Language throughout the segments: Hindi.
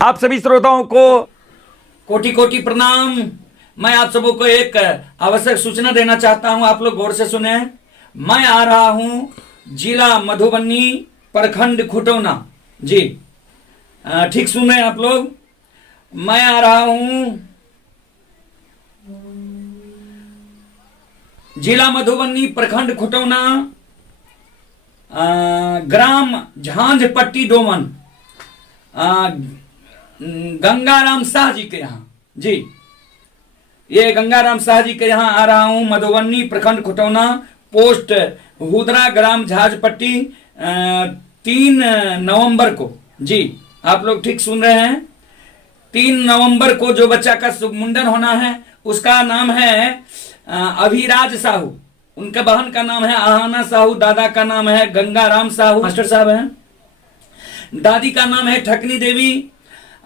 आप सभी श्रोताओं को कोटि कोटि प्रणाम। मैं आप सबों को एक आवश्यक सूचना देना चाहता हूं, आप लोग गौर से सुने। मैं आ रहा हूं जिला मधुबनी, प्रखंड खुटौना। जी ठीक सुन रहे हैं आप लोग। मैं आ रहा हूं जिला मधुबनी, प्रखंड खुटौना, ग्राम झांझपट्टी डोमन, गंगाराम शाह जी के यहाँ। जी ये गंगाराम शाह जी के यहाँ आ रहा हूं। मधुबनी, प्रखंड खुटौना, पोस्ट हुदरा, ग्राम झांझपट्टी, 3 नवंबर को। जी आप लोग ठीक सुन रहे हैं। 3 नवंबर को जो बच्चा का शुभ मुंडन होना है उसका नाम है अभिराज साहू। उनके बहन का नाम है आहाना साहू, दादा का नाम है गंगाराम साहू, मास्टर साहब हैं। दादी का नाम है ठकनी देवी।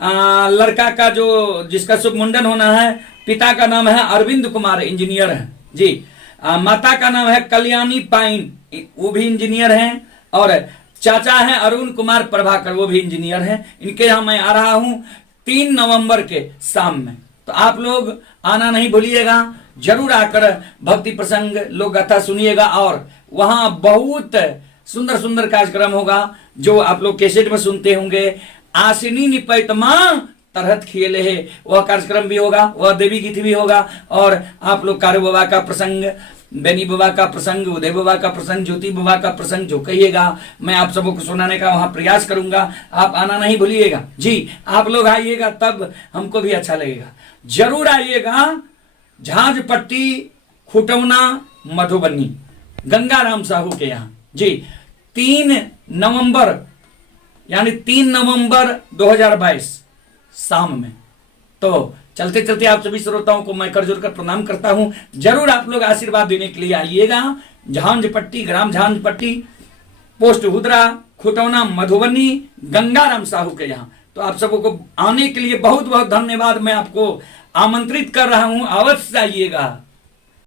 लड़का का जो जिसका शुभ मुंडन होना है, पिता का नाम है अरविंद कुमार, इंजीनियर है। जी माता का नाम है कल्याणी पाइन, वो भी इंजीनियर हैं। और चाचा है अरुण कुमार प्रभाकर, वो भी इंजीनियर हैं। इनके यहाँ मैं आ रहा हूं 3 नवंबर के शाम में। तो आप लोग आना नहीं भूलिएगा, जरूर आकर भक्ति प्रसंग लोक गाथा सुनिएगा। और वहां बहुत सुंदर सुंदर कार्यक्रम होगा जो आप लोग कैसेट में सुनते होंगे। आसिनी निपैत मां तरहत खेले है, वह कार्यक्रम भी होगा, वह देवी गीत भी होगा। और आप लोग कारू बाबा का प्रसंग, बेनी बाबा का प्रसंग, उदय बाबा का प्रसंग, ज्योति बाबा का प्रसंग जो कहिएगा मैं आप सबको सुनाने का वहां प्रयास करूंगा। आप आना नहीं भूलिएगा। जी आप लोग आइएगा तब हमको भी अच्छा लगेगा। जरूर आइएगा। झांझपट्टी, खुटौना, मधुबनी, गंगाराम साहू के यहाँ। जी 3 नवंबर यानी 3 नवंबर 2022 शाम में। तो चलते चलते आप सभी श्रोताओं को मैं कर जोड़ कर प्रणाम करता हूं। जरूर आप लोग आशीर्वाद देने के लिए आइएगा। झांझपट्टी, ग्राम झांझपट्टी, पोस्ट हुदरा, खुटौना, मधुबनी, गंगाराम साहू के यहाँ। तो आप सबों को आने के लिए बहुत बहुत धन्यवाद। मैं आपको आमंत्रित कर रहा हूं, अवश्य आइएगा।